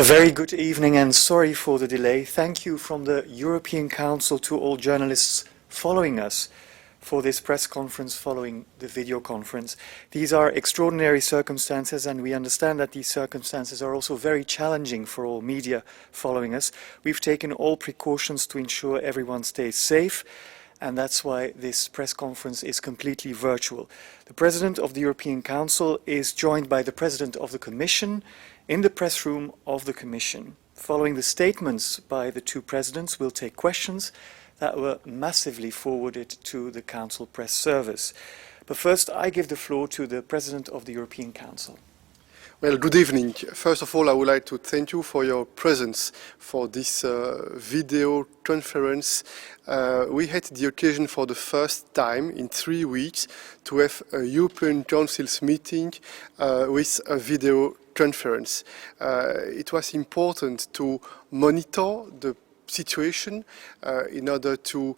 A very good evening and sorry for the delay. Thank you from the European Council to all journalists following us for this press conference following the video conference. These are extraordinary circumstances, and we understand that these circumstances are also very challenging for all media following us. We've taken all precautions to ensure everyone stays safe, and that's why this press conference is completely virtual. The President of the European Council is joined by the President of the Commission in the press room of the Commission. Following the statements by the two presidents, we'll take questions that were massively forwarded to the Council press service. But first, I give the floor to the President of the European Council. Well, good evening. First of all, I would like to thank you for your presence for this video conference. We had the occasion for the first time in 3 weeks to have a European Council's meeting with a video conference. It was important to monitor the situation in order to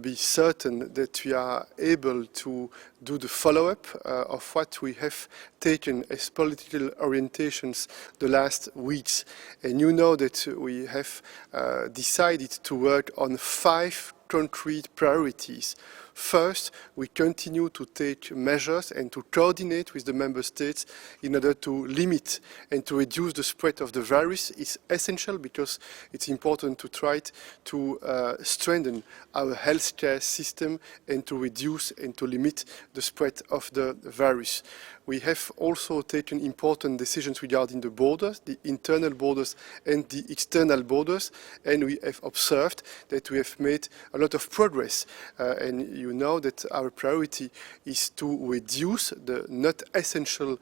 be certain that we are able to do the follow-up of what we have taken as political orientations the last weeks. And you know that we have decided to work on 5 concrete priorities. First, we continue to take measures and to coordinate with the member states in order to limit and to reduce the spread of the virus. It's essential because it's important to try to strengthen our healthcare system and to reduce and to limit the spread of the virus. We have also taken important decisions regarding the borders, the internal borders and the external borders, and we have observed that we have made a lot of progress. And you know that our priority is to reduce the not essential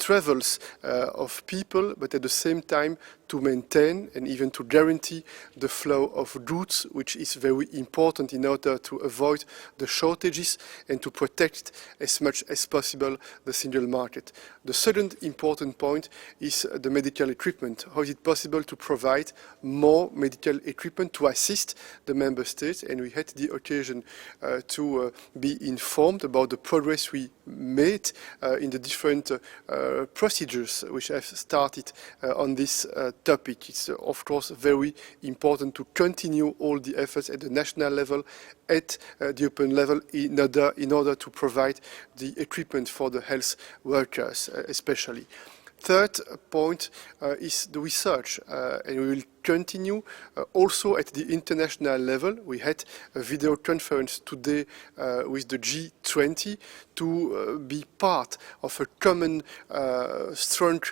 travels of people, but at the same time to maintain and even to guarantee the flow of goods, which is very important in order to avoid the shortages and to protect as much as possible the single market. The second important point is the medical equipment. How is it possible to provide more medical equipment to assist the member states? And we had the occasion to be informed about the progress we made in the different procedures which have started on this topic. It's of course very important to continue all the efforts at the national level, at the European level, in order to provide the equipment for the health workers especially. Third point is the research, and we will continue also at the international level. We had a video conference today with the G20 to be part of a common strong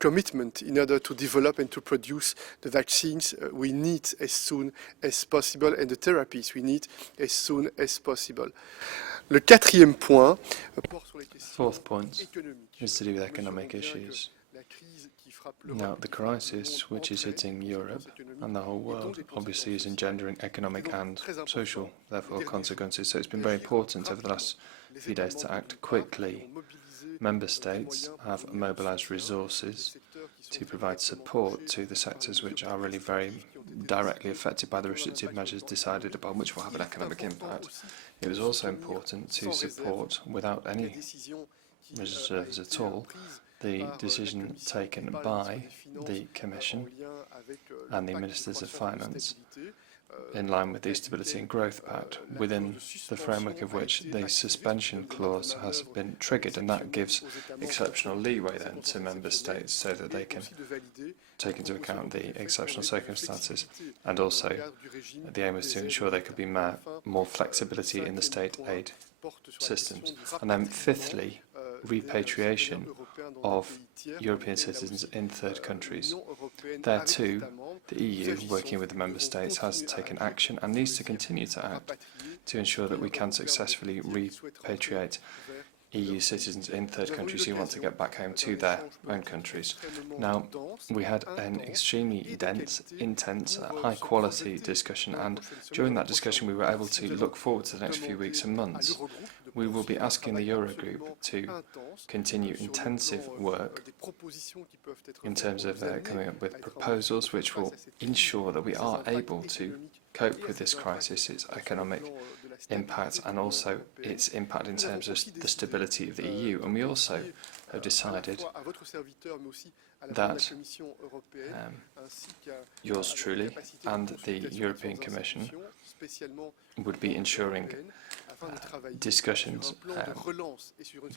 commitment in order to develop and to produce the vaccines we need as soon as possible and the therapies we need as soon as possible. Le quatrième point porte sur les questions Fourth point is to do with economic issues. Now, the crisis which is hitting Europe and the whole world obviously is engendering economic and social, therefore, consequences. So it's been very important over the last few days to act quickly. Member states have mobilized resources to provide support to the sectors which are really very directly affected by the restrictive measures decided upon, which will have an economic impact. It was also important to support, without any reserves at all, the decision taken by the Commission and the Ministers of Finance in line with the Stability and Growth Pact, within the framework of which the suspension clause has been triggered, and that gives exceptional leeway then to Member States so that they can take into account the exceptional circumstances, and also the aim is to ensure there could be more flexibility in the state aid systems. And then fifthly, repatriation of European citizens in third countries. There too, the EU, working with the Member States, has taken action and needs to continue to act to ensure that we can successfully repatriate EU citizens in third countries who want to get back home to their own countries. Now, we had an extremely dense, intense, high-quality discussion, and during that discussion we were able to look forward to the next few weeks and months. We will be asking the Eurogroup to continue intensive work in terms of coming up with proposals which will ensure that we are able to cope with this crisis, its economic impact, and also its impact in terms of the stability of the EU. And we also have decided that yours truly and the European Commission would be ensuring discussions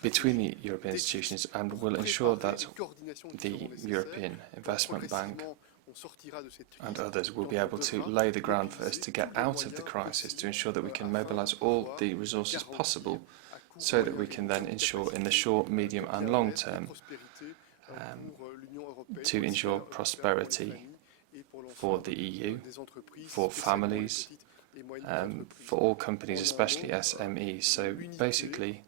between the European institutions and will ensure that the European Investment Bank and others will be able to lay the ground for us to get out of the crisis, to ensure that we can mobilize all the resources possible so that we can then ensure in the short, medium and long term to ensure prosperity for the EU, for families, for all companies, especially SMEs. So basically,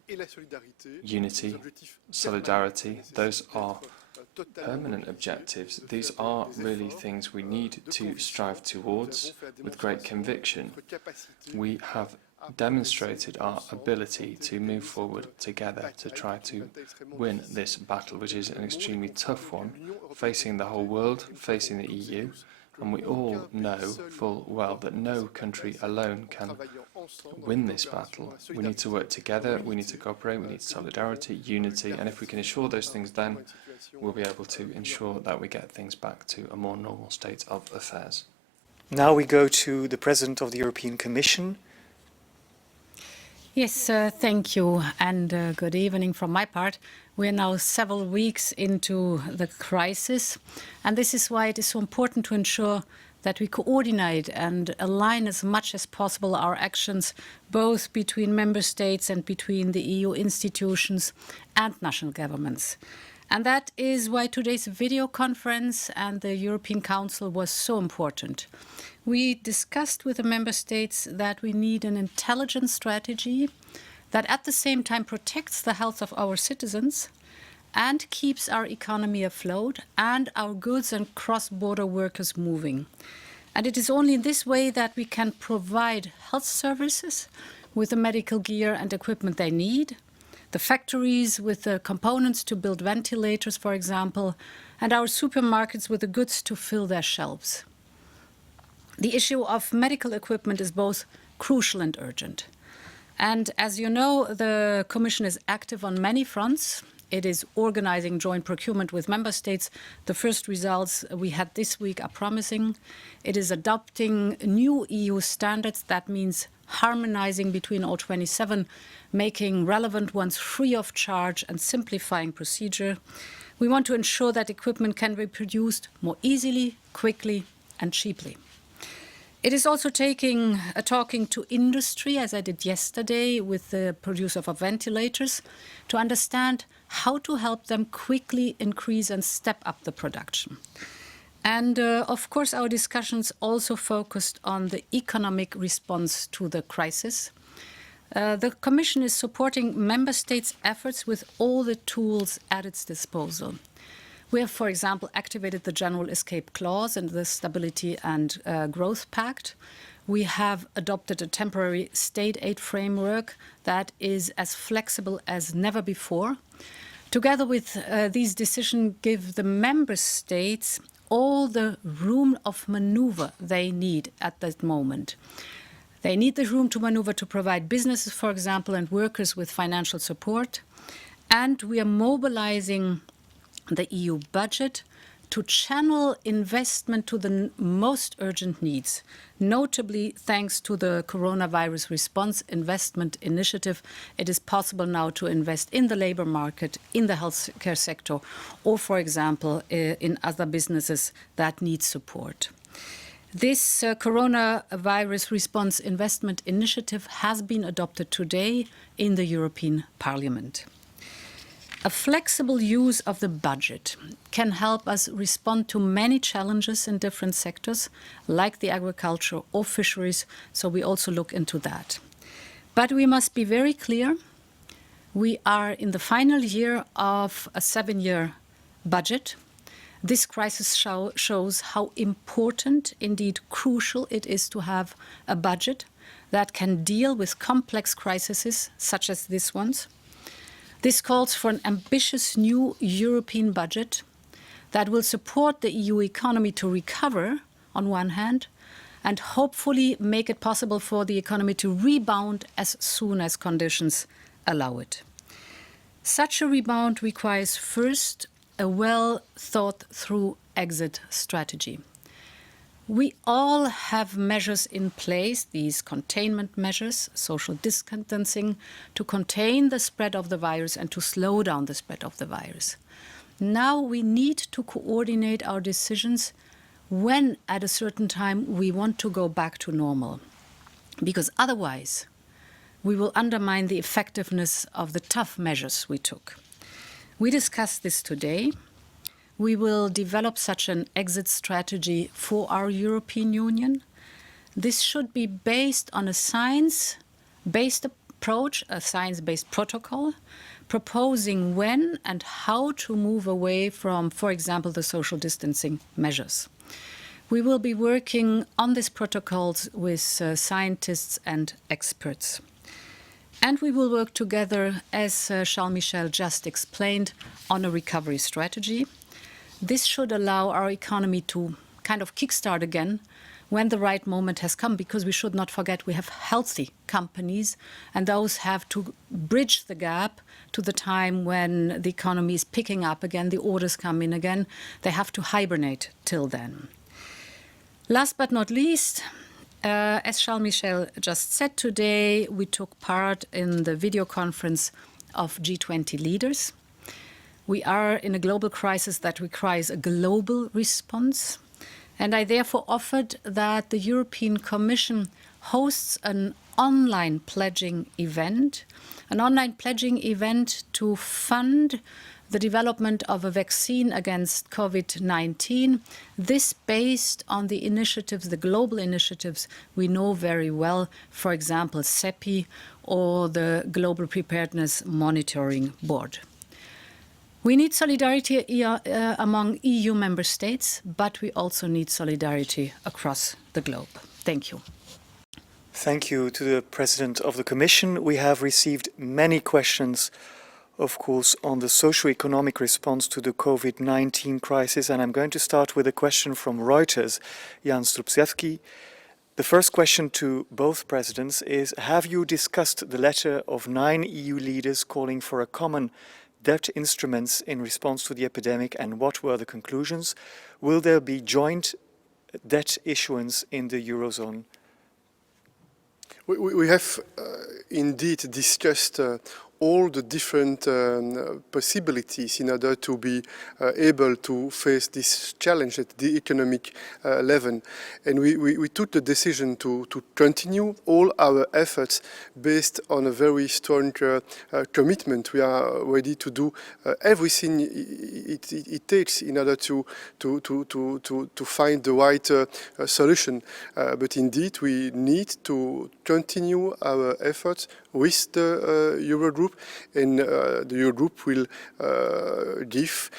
unity, solidarity, those are permanent objectives. These are really things we need to strive towards with great conviction. We have demonstrated our ability to move forward together to try to win this battle, which is an extremely tough one, facing the whole world, facing the EU, and we all know full well that no country alone can win this battle. We need to work together, we need to cooperate, we need solidarity, unity, and if we can ensure those things, then we'll be able to ensure that we get things back to a more normal state of affairs. Now we go to the President of the European Commission. Yes, thank you, and good evening from my part. We are now several weeks into the crisis, and this is why it is so important to ensure that we coordinate and align as much as possible our actions, both between member states and between the EU institutions and national governments. And that is why today's video conference and the European Council was so important. We discussed with the member states that we need an intelligent strategy that at the same time protects the health of our citizens and keeps our economy afloat and our goods and cross-border workers moving. And it is only in this way that we can provide health services with the medical gear and equipment they need, the factories with the components to build ventilators, for example, and our supermarkets with the goods to fill their shelves. The issue of medical equipment is both crucial and urgent. And as you know, the Commission is active on many fronts. It is organizing joint procurement with member states. The first results we had this week are promising. It is adopting new EU standards. That means harmonizing between all 27, making relevant ones free of charge and simplifying procedure. We want to ensure that equipment can be produced more easily, quickly and cheaply. It is also talking to industry, as I did yesterday with the producer of ventilators, to understand how to help them quickly increase and step up the production. And of course, our discussions also focused on the economic response to the crisis. The Commission is supporting member states' efforts with all the tools at its disposal. We have, for example, activated the General Escape Clause in the Stability and Growth Pact. We have adopted a temporary state aid framework that is as flexible as never before. Together with these decisions, give the member states all the room of maneuver they need at that moment. They need the room to maneuver to provide businesses, for example, and workers with financial support. And we are mobilizing the EU budget to channel investment to the most urgent needs, notably thanks to the coronavirus response investment initiative. It is possible now to invest in the labor market, in the healthcare sector, or, for example, in other businesses that need support. This coronavirus response investment initiative has been adopted today in the European Parliament. A flexible use of the budget can help us respond to many challenges in different sectors, like the agriculture or fisheries, so we also look into that. But we must be very clear, we are in the final year of a 7-year budget. This crisis shows how important, indeed crucial, it is to have a budget that can deal with complex crises such as this one. This calls for an ambitious new European budget that will support the EU economy to recover, on one hand, and hopefully make it possible for the economy to rebound as soon as conditions allow it. Such a rebound requires first a well-thought-through exit strategy. We all have measures in place, these containment measures, social distancing, to contain the spread of the virus and to slow down the spread of the virus. Now we need to coordinate our decisions when at a certain time we want to go back to normal, because otherwise we will undermine the effectiveness of the tough measures we took. We discussed this today. We will develop such an exit strategy for our European Union. This should be based on a science-based approach, a science-based protocol, proposing when and how to move away from, for example, the social distancing measures. We will be working on these protocols with scientists and experts. And we will work together, as Charles Michel just explained, on a recovery strategy. This should allow our economy to kind of kickstart again when the right moment has come, because we should not forget we have healthy companies, and those have to bridge the gap to the time when the economy is picking up again, the orders come in again. They have to hibernate till then. Last but not least, as Charles Michel just said today, we took part in the video conference of G20 leaders. We are in a global crisis that requires a global response, and I therefore offered that the European Commission hosts an online pledging event to fund the development of a vaccine against COVID-19, this based on the initiatives, the global initiatives we know very well, for example, CEPI or the Global Preparedness Monitoring Board. We need solidarity among EU member states, but we also need solidarity across the globe. Thank you. Thank you to the President of the Commission. We have received many questions, of course, on the socio-economic response to the COVID-19 crisis, and I'm going to start with a question from Reuters, Jan Strupczewski. The first question to both presidents is, have you discussed the letter of 9 EU leaders calling for a common debt instruments in response to the epidemic, and what were the conclusions? Will there be joint debt issuance in the Eurozone? We have indeed discussed all the different possibilities in order to be able to face this challenge at the economic level. And we took the decision to continue all our efforts based on a very strong commitment. We are ready to do everything it takes in order to find the right solution. But indeed, we need to continue our efforts with the Eurogroup, and the Eurogroup will give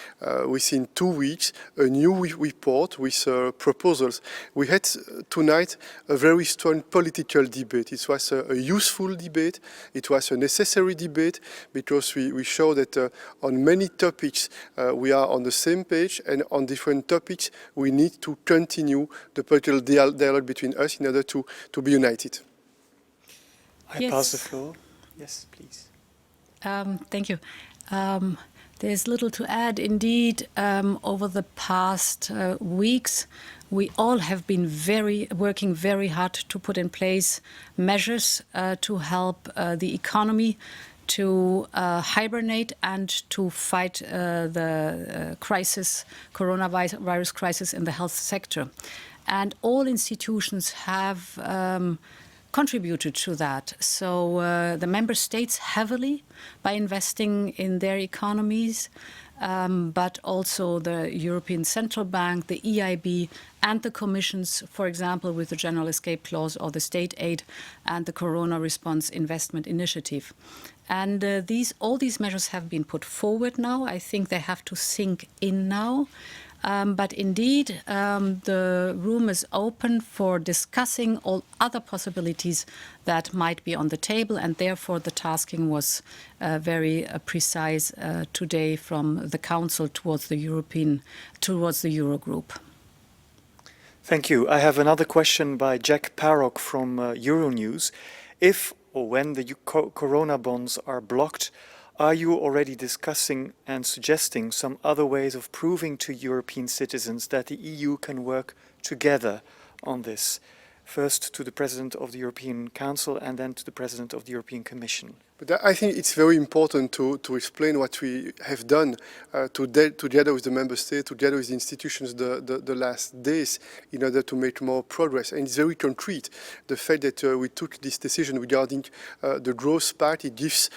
within 2 weeks a new report with proposals. We had tonight a very strong political debate. It was a useful debate. It was a necessary debate because we show that on many topics we are on the same page, and on different topics we need to continue the political dialogue between us in order to be united. I pass the floor. Yes, please. Thank you. There's little to add. Indeed, over the past weeks, we all have been working very hard to put in place measures to help the economy to hibernate and to fight the coronavirus crisis in the health sector. And all institutions have contributed to that. So the member states heavily by investing in their economies, but also the European Central Bank, the EIB, and the Commissions, for example, with the General Escape Clause or the state aid and the Corona Response Investment Initiative. And all these measures have been put forward now. I think they have to sink in now. But indeed, the room is open for discussing all other possibilities that might be on the table, and therefore the tasking was very precise today from the Council towards the Eurogroup. Thank you. I have another question by Jack Parrock from Euronews. If or when the Corona bonds are blocked, Are you already discussing and suggesting some other ways of proving to European citizens that the EU can work together on this? First to the President of the European Council and then to the President of the European Commission. But I think it's very important to explain what we have done together with the Member States, together with the institutions the last days in order to make more progress. And it's very concrete. The fact that we took this decision regarding the growth part, it gives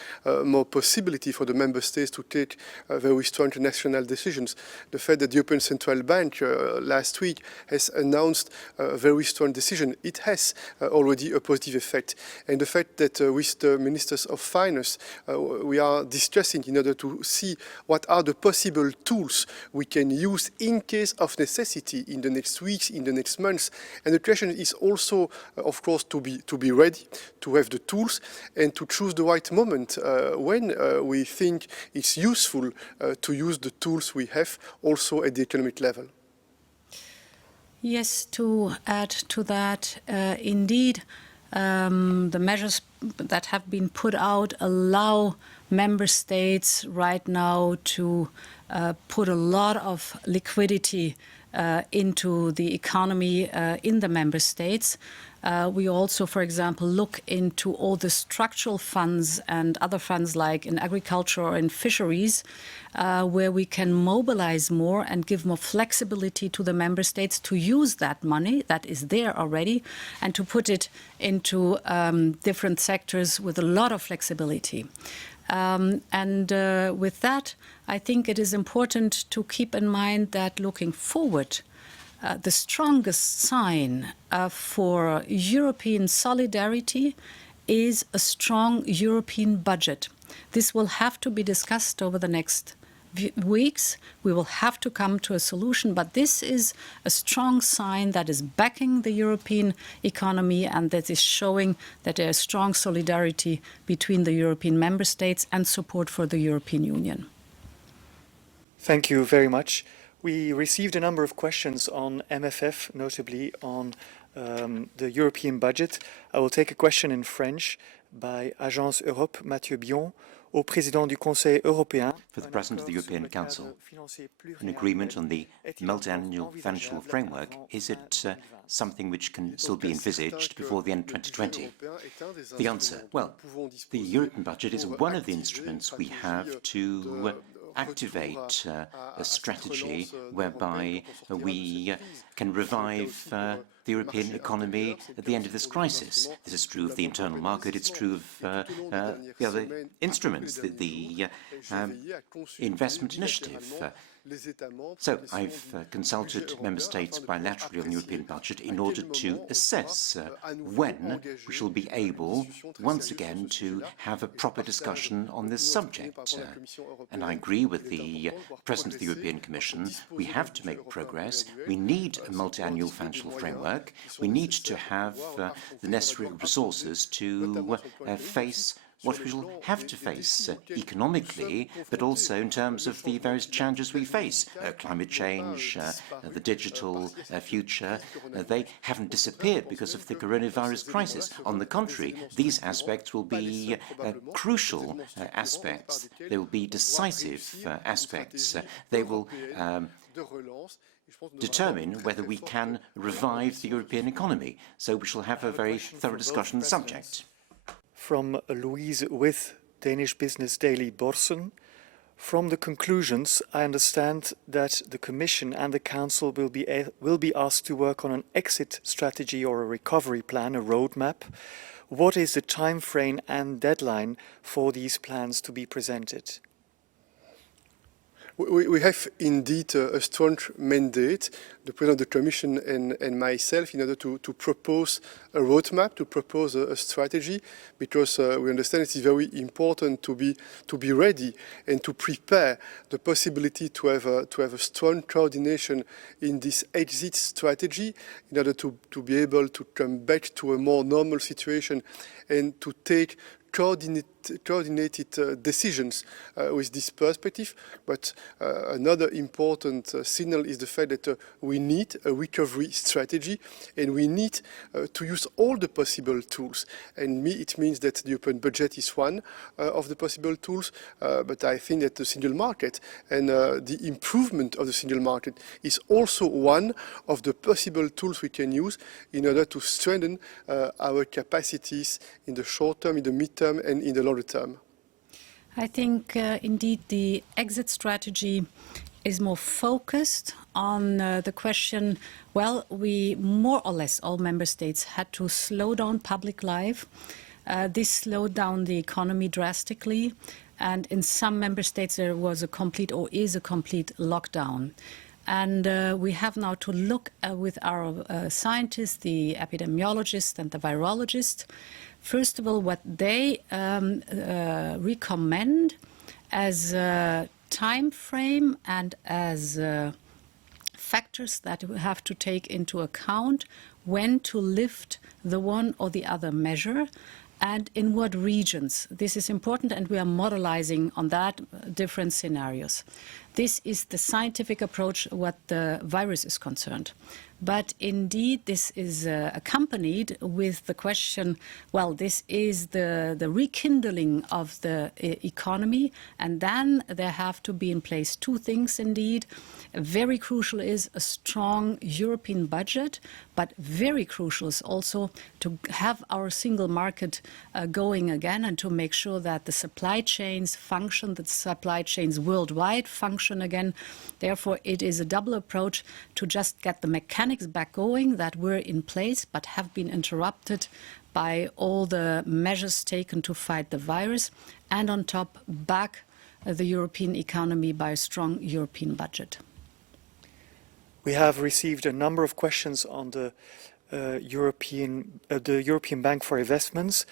more possibility for the Member States to take very strong national decisions. The fact that the European Central Bank last week has announced a very strong decision, it has already a positive effect. And the fact that with the Ministers of Finance, we are discussing in order to see what are the possible tools we can use in case of necessity in the next weeks, in the next months. And the question is also, of course, to be ready, to have the tools and to choose the right moment when we think it's useful to use the tools we have also at the economic level. Yes, to add to that, indeed, the measures that have been put out allow member states right now to put a lot of liquidity into the economy in the member states. We also, for example, look into all the structural funds and other funds like in agriculture or in fisheries, where we can mobilize more and give more flexibility to the member states to use that money that is there already and to put it into different sectors with a lot of flexibility. With that, I think it is important to keep in mind that looking forward, the strongest sign for European solidarity is a strong European budget. This will have to be discussed over the next weeks. We will have to come to a solution, but this is a strong sign that is backing the European economy and that is showing that there is strong solidarity between the European member states and support for the European Union. Thank you very much. We received a number of questions on MFF, notably on the European budget. I will take a question in French by Agence Europe, Mathieu Bion, au président du Conseil européen. For the President of the European Council, an agreement on the multi-annual financial framework, is it something which can still be envisaged before the end of 2020? The answer, well, the European budget is one of the instruments we have to activate a strategy whereby we can revive the European economy at the end of this crisis. This is true of the internal market, it's true of the other instruments, the investment initiative. So I've consulted member states bilaterally on the European budget in order to assess when we shall be able once again to have a proper discussion on this subject. And I agree with the President of the European Commission. We have to make progress. We need a multi-annual financial framework. We need to have the necessary resources to face what we will have to face economically, but also in terms of the various challenges we face. Climate change, the digital future, they haven't disappeared because of the coronavirus crisis. On the contrary, these aspects will be crucial aspects. They will be decisive aspects. They will determine whether we can revive the European economy. So we shall have a very thorough discussion on the subject. From Louise with Danish Business Daily Borsen. From the conclusions, I understand that the Commission and the Council will be asked to work on an exit strategy or a recovery plan, a roadmap. What is the time frame and deadline for these plans to be presented? We have indeed a strong mandate, the President of the Commission and myself, in order to propose a roadmap, to propose a strategy, because we understand it is very important to be ready and to prepare the possibility to have a strong coordination in this exit strategy, in order to be able to come back to a more normal situation and to take coordinated coordinated decisions with this perspective. But another important signal is the fact that we need a recovery strategy, and we need to use all the possible tools. And it means that the European budget is one of the possible tools, but I think that the single market and the improvement of the single market is also one of the possible tools we can use in order to strengthen our capacities in the short term, in the mid-term, and in the longer term. I think indeed the exit strategy is more focused on the question, well, we more or less, all member states had to slow down public life. This slowed down the economy drastically, and in some member states there was a complete or is a complete lockdown. And we have now to look with our scientists, the epidemiologists and the virologists, first of all, what they recommend as a time frame and as factors that we have to take into account when to lift the one or the other measure and in what regions. This is important, and we are modelizing on that different scenarios. This is the scientific approach what the virus is concerned. But indeed, this is accompanied with the question, well, this is the rekindling of the economy, and then there have to be in place two things indeed. Very crucial is a strong European budget, but very crucial is also to have our single market going again and to make sure that the supply chains function, that supply chains worldwide function again. Therefore, it is a double approach to just get the mechanics back going that were in place but have been interrupted by all the measures taken to fight the virus, and on top, back the European economy by a strong European budget. We have received a number of questions on the European Bank for Investments,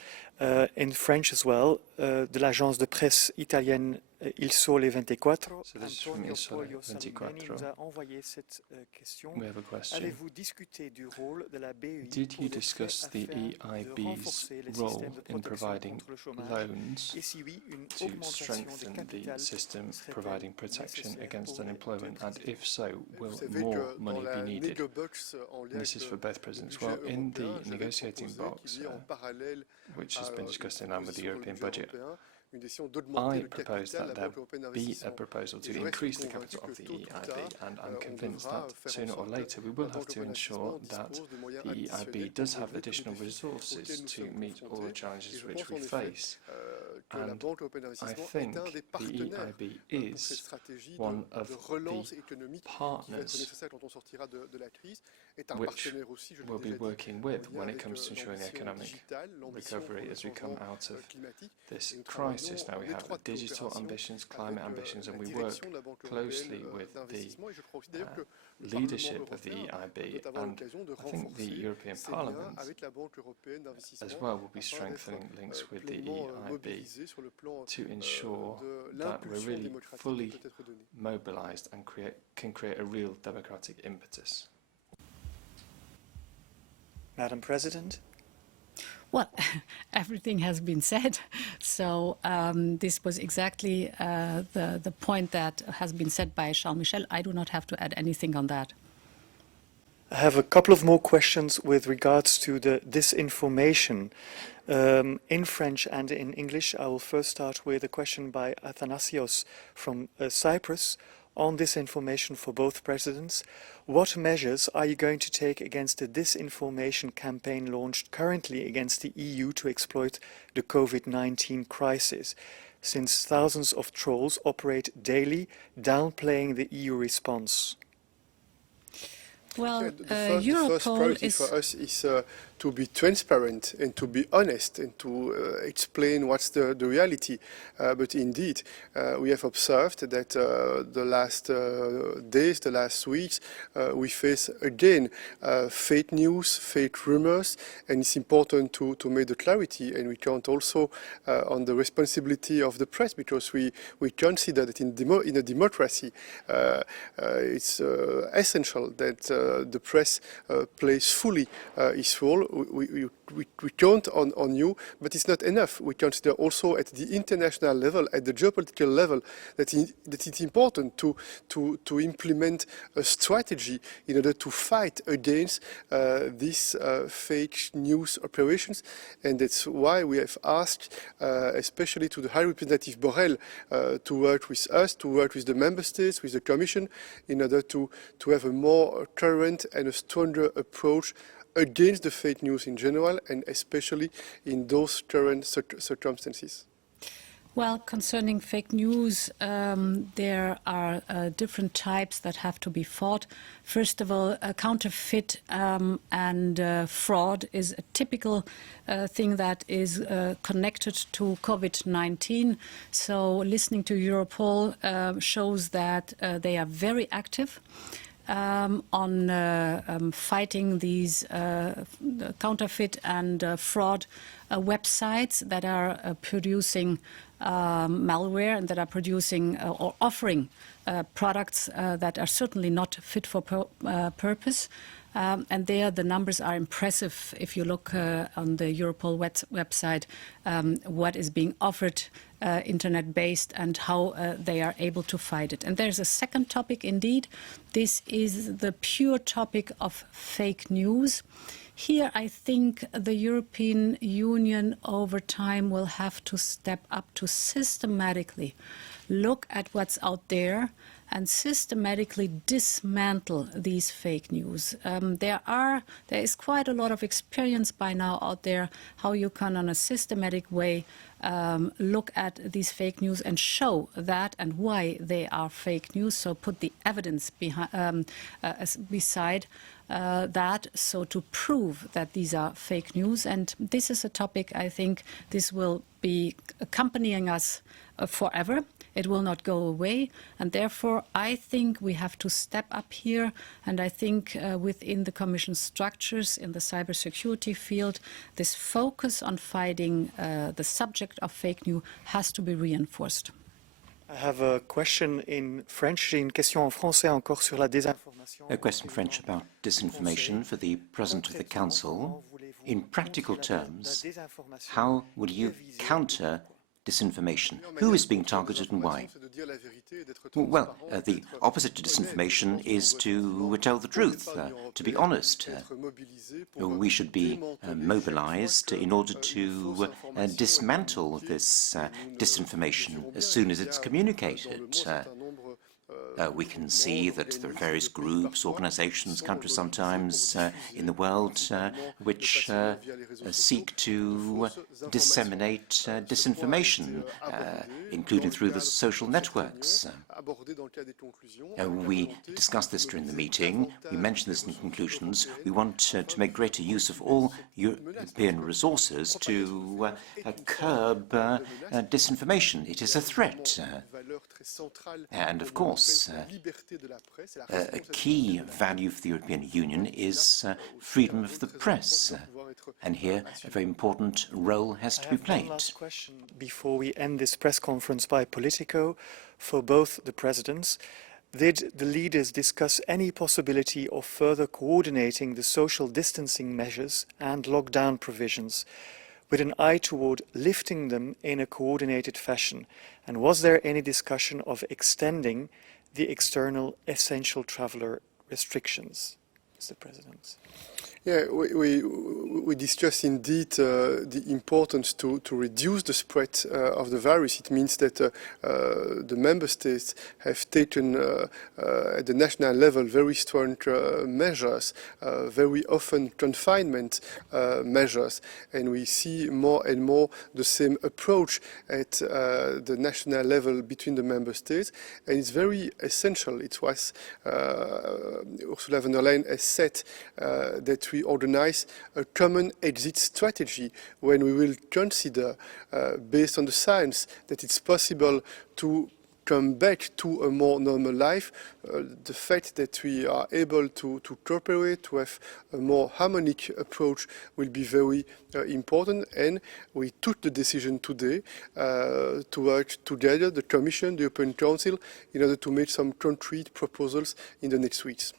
in French as well, de l'agence de presse italienne Il Sole 24. So this is from Il Sole 24. We have a question. Did you discuss the EIB's role in providing loans to strengthen the system providing protection against unemployment? And if so, will more money be needed? And this is for both presidents. Well, in the negotiating box, which has been discussed in line with the European budget, I propose that there be a proposal to increase the capital of the EIB, and I'm convinced that sooner or later we will have to ensure that the EIB does have additional resources to meet all the challenges which we face. And I think the EIB is one of the partners which we'll be working with when it comes to ensuring economic recovery as we come out of this crisis. Now we have digital ambitions, climate ambitions, and we work closely with the leadership of the EIB, and I think the European Parliament as well will be strengthening links with the EIB to ensure that we're really fully mobilized and can create a real democratic impetus. Madam President? Well, everything has been said. So this was exactly the point that has been said by Charles Michel. I do not have to add anything on that. I have a couple of more questions with regards to the disinformation in French and in English. I will first start with a question by Athanasios from Cyprus on disinformation for both presidents. What measures are you going to take against the disinformation campaign launched currently against the EU to exploit the COVID-19 crisis, since thousands of trolls operate daily downplaying the EU response? Well, the first priority for us is to be transparent and to be honest and to explain what's the reality. But indeed, we have observed that the last days, the last weeks, we face again fake news, fake rumors, and it's important to make the clarity, and we count also on the responsibility of the press, because we consider that in a democracy it's essential that the press plays fully its role we count on you, but it's not enough. We consider also at the international level, at the geopolitical level, that it's important to implement a strategy in order to fight against these fake news operations. And that's why we have asked, especially to the High Representative Borrell, to work with us, to work with the Member States, with the Commission, in order to have a more current and a stronger approach against the fake news in general, and especially in those current circumstances. Well, concerning fake news, there are different types that have to be fought. First of all, counterfeit and fraud is a typical thing that is connected to COVID-19. So listening to Europol shows that they are very active on fighting these counterfeit and fraud websites that are producing malware and that are producing or offering products that are certainly not fit for purpose. And there the numbers are impressive if you look on the Europol website, what is being offered internet-based and how they are able to fight it. And there's a second topic indeed. This is the pure topic of fake news. Here I think the European Union over time will have to step up to systematically look at what's out there and systematically dismantle these fake news. There is quite a lot of experience by now out there how you can, on a systematic way, look at these fake news and show that and why they are fake news. So put the evidence beside that, so to prove that these are fake news. And this is a topic I think this will be accompanying us forever. It will not go away, and therefore I think we have to step up here, and I think within the Commission structures in the cybersecurity field, this focus on fighting the subject of fake news has to be reinforced. I have a question in French. J'ai une question en français encore sur la désinformation. A question in French about disinformation for the President of the Council. In practical terms, how will you counter disinformation? Who is being targeted and why? Well, the opposite to disinformation is to tell the truth, to be honest. We should be mobilized in order to dismantle this disinformation as soon as it's communicated. We can see that there are various groups, organizations, countries sometimes in the world which seek to disseminate disinformation, including through the social networks. We discussed this during the meeting. We mentioned this in conclusions. We want to make greater use of all European resources to curb disinformation. It is a threat. And of course, a key value for the European Union is freedom of the press. And here, a very important role has to be played. One last question before we end this press conference by Politico for both the presidents. Did the leaders discuss any possibility of further coordinating the social distancing measures and lockdown provisions with an eye toward lifting them in a coordinated fashion? And was there any discussion of extending the external essential traveller restrictions, Mr. President? Yeah, we discussed indeed the importance to reduce the spread of the virus. It means that the member states have taken at the national level very strong measures, very often confinement measures, and we see more and more the same approach at the national level between the member states, and it's very essential. It was Ursula von der Leyen has said that we organize a common exit strategy when we will consider, based on the science, that it's possible to come back to a more normal life. The fact that we are able to cooperate, to have a more harmonic approach will be very important, and we took the decision today to work together, the Commission, the European Council, in order to make some concrete proposals in the next weeks.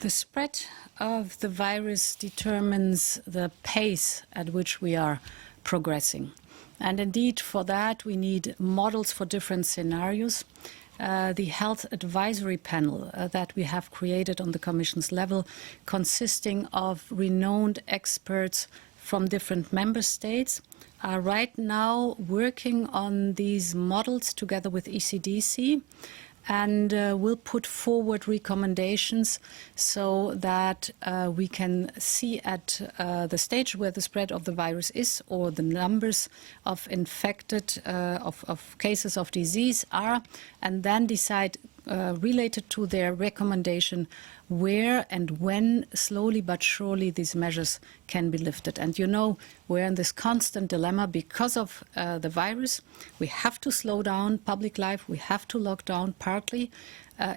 The spread of the virus determines the pace at which we are progressing. And indeed, for that, we need models for different scenarios. The health advisory panel that we have created on the Commission's level, consisting of renowned experts from different member states, are right now working on these models together with ECDC, and will put forward recommendations so that we can see at the stage where the spread of the virus is, or the numbers of infected, of cases of disease are, and then decide related to their recommendation where and when, slowly but surely, these measures can be lifted. And you know, we're in this constant dilemma because of the virus. We have to slow down public life. We have to lock down partly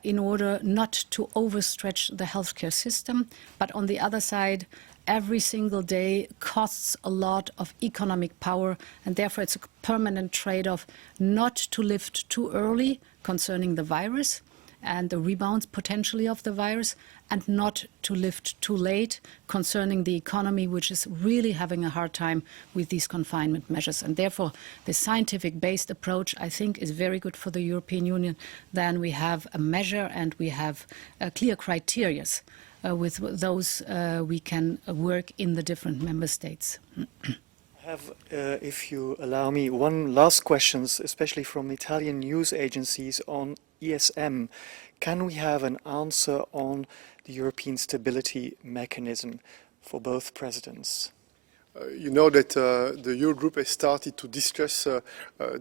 in order not to overstretch the healthcare system. But on the other side, every single day costs a lot of economic power, and therefore it's a permanent trade-off not to lift too early concerning the virus and the rebounds potentially of the virus, and not to lift too late concerning the economy, which is really having a hard time with these confinement measures. And therefore, the scientific-based approach, I think, is very good for the European Union. Then we have a measure and we have clear criteria with those we can work in the different member states. I have, if you allow me, one last question, especially from Italian news agencies on ESM. Can we have an answer on the European Stability Mechanism for both presidents? You know that the Eurogroup has started to discuss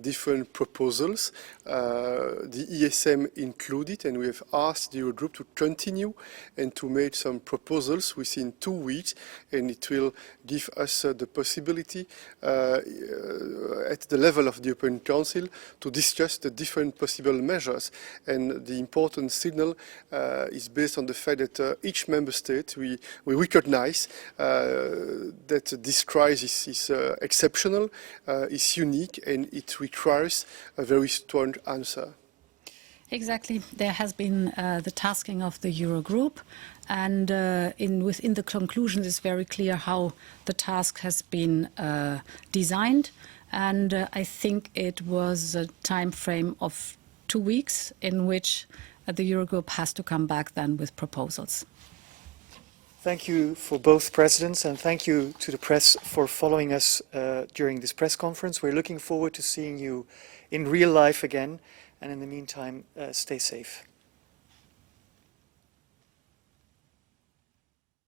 different proposals, the ESM included, and we have asked the Eurogroup to continue and to make some proposals within 2 weeks, and it will give us the possibility at the level of the European Council to discuss the different possible measures. And the important signal is based on the fact that each member state, we recognize that this crisis is exceptional, is unique, and it requires a very strong answer. Exactly. There has been the tasking of the Eurogroup, and within the conclusions it's very clear how the task has been designed, and I think it was a time frame of 2 weeks in which the Eurogroup has to come back then with proposals. Thank you for both presidents, and thank you to the press for following us during this press conference. We're looking forward to seeing you in real life again, and in the meantime, stay safe.